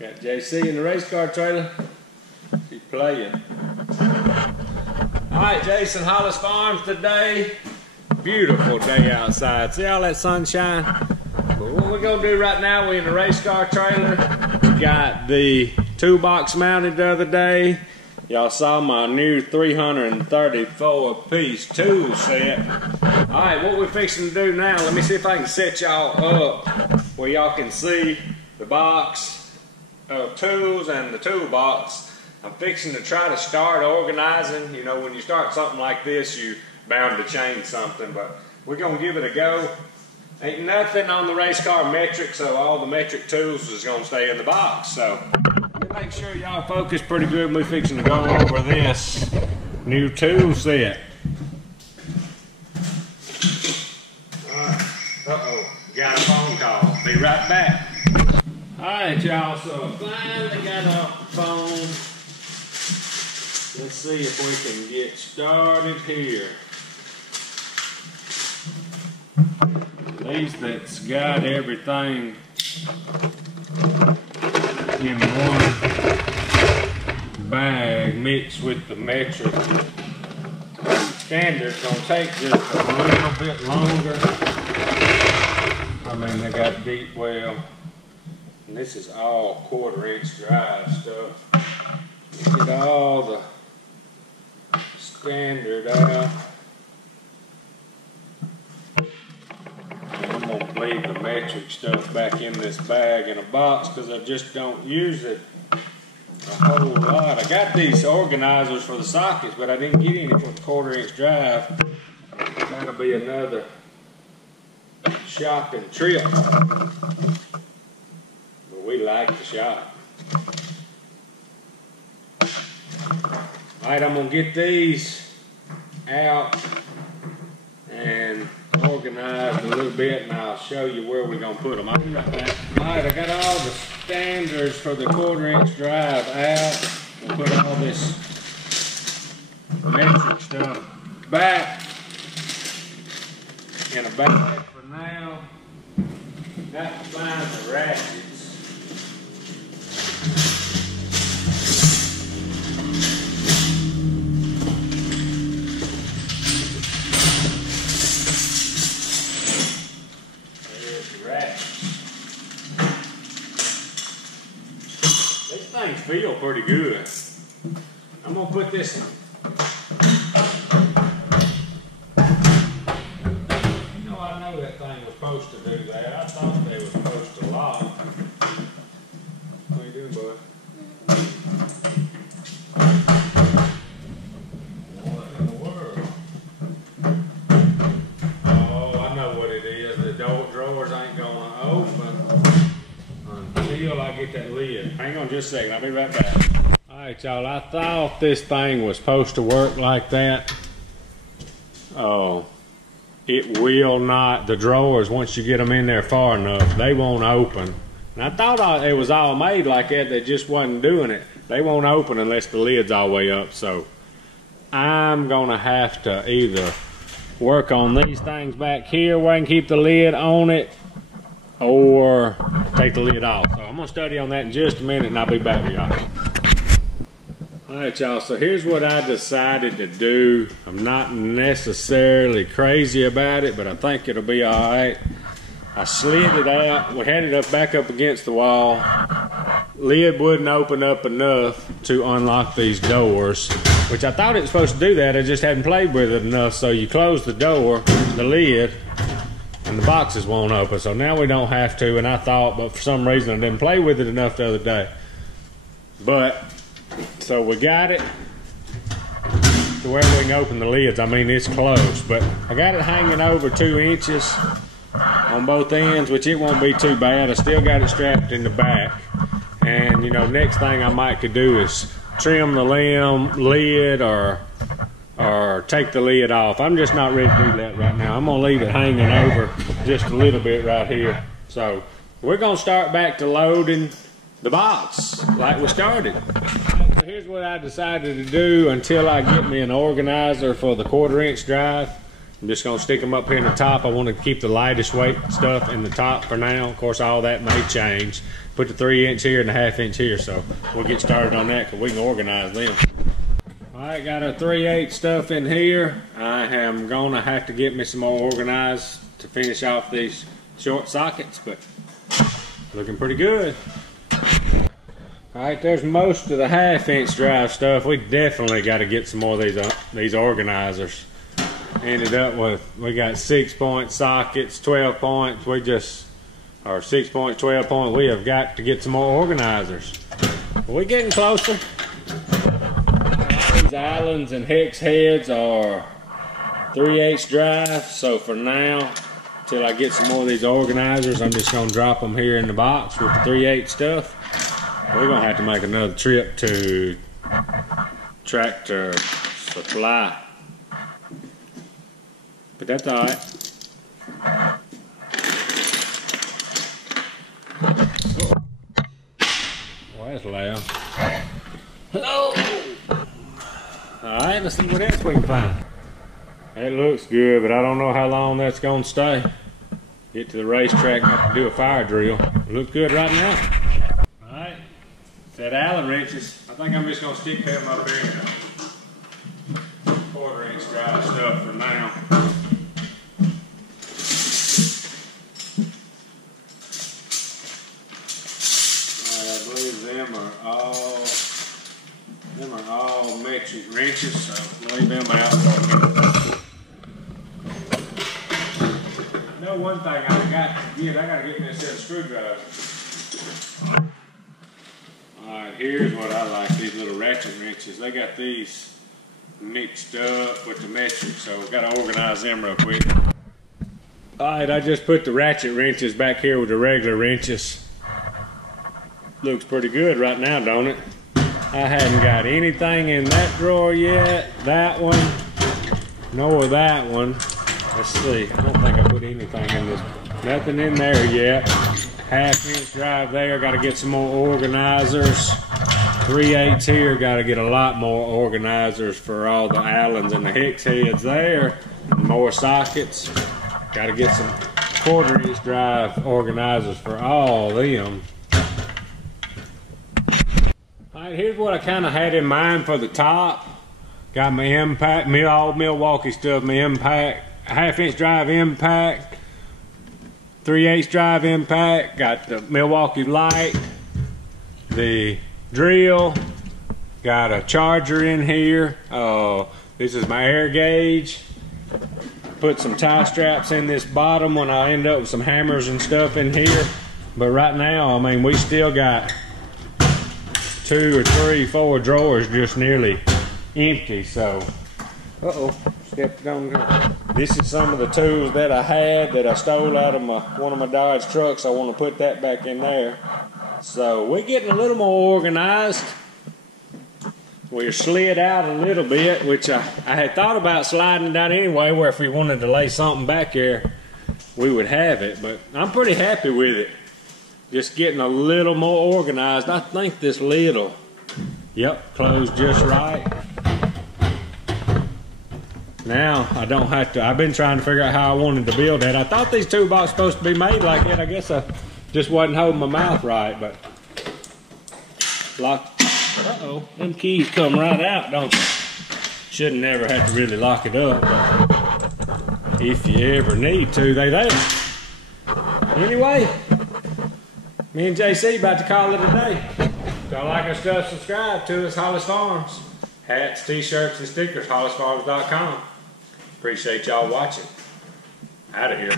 Got JC in the race car trailer. She's playing. Alright, Jason, Hollis Farms today. Beautiful day outside. See all that sunshine? But what we're going to do right now, we're in the race car trailer. We got the Toolbox mounted the other day. Y'all saw my new 334 piece tool set. Alright, what we're fixing to do now, let me see if I can set y'all up where y'all can see the box of tools and the toolbox. I'm fixing to try to start organizing. You know, when you start something like this, you're bound to change something, but we're going to give it a go. Ain't nothing on the race car metric, so all the metric tools is going to stay in the box. So make sure y'all focus pretty good when we're fixing to go over this new tool set. Uh-oh, got a phone call. Be right back. Alright, y'all, so finally got off the phone. Let's see if we can get started here. These that's got everything in one bag mixed with the metric standard's gonna take just a little bit longer. I mean, they got deep well, and this is all 1/4-inch drive stuff. Get all the standard out. I'm gonna leave the metric stuff back in this bag in a box because I just don't use it a whole lot. I got these organizers for the sockets, but I didn't get any for the 1/4-inch drive. That'll be another shopping trip. But we like to shop. Alright, I'm gonna get these out and organized a little bit, and I'll show you where we're gonna put them. Alright, I got all the standards for the 1/4-inch drive out. We'll put all this metric stuff back in a bag for now. Got to find the ratchets. Things feel pretty good. I'm gonna put this. You know, I know that thing was supposed to do that. I thought they were supposed to lock. What are you doing, bud? What in the world? Oh, I know what it is. The drawers ain't gonna open until I get that lid. Hang on just a second, I'll be right back. Alright, y'all, I thought this thing was supposed to work like that. Oh, it will not. The drawers, once you get them in there far enough, they won't open. And I thought it was all made like that, they just wasn't doing it. They won't open unless the lid's all the way up, so I'm gonna have to either work on these things back here where I can keep the lid on it, or take the lid off. So I'm gonna study on that in just a minute, and I'll be back with y'all. Alright, y'all, so here's what I decided to do. I'm not necessarily crazy about it, but I think it'll be alright. I slid it out. We had it back up against the wall. Lid wouldn't open up enough to unlock these doors, which I thought it was supposed to do that. I just hadn't played with it enough. So you close the door, the lid, and the boxes won't open, so now we don't have to. And I thought, but for some reason I didn't play with it enough the other day. But so we got it to where we can open the lids. I mean, it's close, but I got it hanging over 2 inches on both ends, which it won't be too bad. I still got it strapped in the back, and you know, next thing I might could do is trim the lid or take the lid off. I'm just not ready to do that right now. I'm gonna leave it hanging over just a little bit right here. So we're gonna start back to loading the box like we started. So here's what I decided to do until I get me an organizer for the 1/4-inch drive. I'm just gonna stick them up here in the top. I want to keep the lightest weight stuff in the top for now. Of course, all that may change. Put the 3" here and the 1/2 inch here, so we'll get started on that because we can organize them. All right, got a 3/8 stuff in here. I am gonna have to get me some more organized to finish off these short sockets, but looking pretty good. All right, there's most of the 1/2 inch drive stuff. We definitely got to get some more of these organizers. Ended up with, we got 6-point sockets, 12 points. Or 6 points, 12 points. We have got to get some more organizers. We're getting closer. These Allens and hex heads are 3/8 drive. So for now, till I get some more of these organizers, I'm just gonna drop them here in the box with the 3/8 stuff. We're gonna have to make another trip to Tractor Supply. But that's all right. Well, that's loud. All right, let's see what else we can find. That looks good, but I don't know how long that's gonna stay. Get to the racetrack and have to do a fire drill. It looks good right now. All right, that Allen wrenches. I think I'm just gonna stick them up here in the 1/4 inch drive stuff for now. Them are all metric wrenches, so leave them out for a minute. I know one thing I gotta get me a set of screwdrivers. Alright, here's what I like, these little ratchet wrenches. They got these mixed up with the metric, so we've got to organize them real quick. Alright, I just put the ratchet wrenches back here with the regular wrenches. Looks pretty good right now, don't it? I hadn't got anything in that drawer yet. That one, nor that one. Let's see. I don't think I put anything in this. Nothing in there yet. 1/2 inch drive there. Got to get some more organizers. 3/8 here. Got to get a lot more organizers for all the Allens and the hex heads there. More sockets. Got to get some 1/4 inch drive organizers for all them. Alright, here's what I kind of had in mind for the top. Got my impact, all Milwaukee stuff, my impact, 1/2 inch drive impact, 3/8 drive impact, got the Milwaukee light, the drill, got a charger in here. This is my air gauge. Put some tie straps in this bottom when I end up with some hammers and stuff in here. But right now, I mean, we still got 2 or 3, 4 drawers just nearly empty, so stepped on here. This is some of the tools that I had that I stole out of one of my Dodge trucks. I want to put that back in there. So we're getting a little more organized. We're slid out a little bit, which I had thought about sliding down anyway, where if we wanted to lay something back here, we would have it, but I'm pretty happy with it. Just getting a little more organized. I think this little, yep, closed just right. Now I don't have to, I've been trying to figure out how I wanted to build that. I thought these toolbox were supposed to be made like that. I guess I just wasn't holding my mouth right, but lock, them keys come right out, don't they? Shouldn't never have to really lock it up, but if you ever need to, they there. Anyway, me and JC about to call it a day. If y'all like our stuff, subscribe to us, Hollis Farms. Hats, t-shirts, and stickers, hollisfarms.com. Appreciate y'all watching. Out of here.